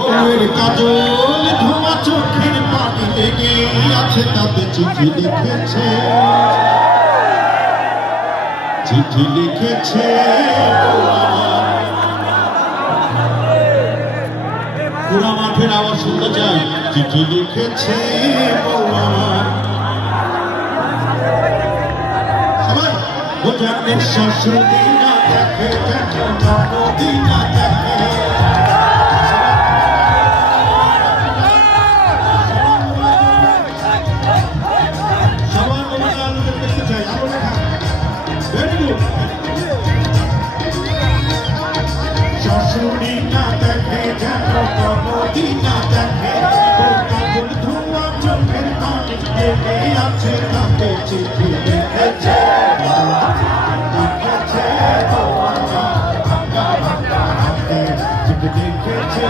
ওর কাজল ধোয়া চোখের পানি লেগে আছে তাতে চিঠি লিখেছে পুরা মাঠের আওয়াজ শুনতে চাই চিঠি লিখেছে সবাই বোঝাতে শাশুড়ি না দেখে নদী না দেখে শাশুড়ি না দেখে যেন নদী না দেখে কাজল ধোয়া চোখের পানি লেগে আছে তাতে চিঠি লিখেছে চিঠি লিখেছে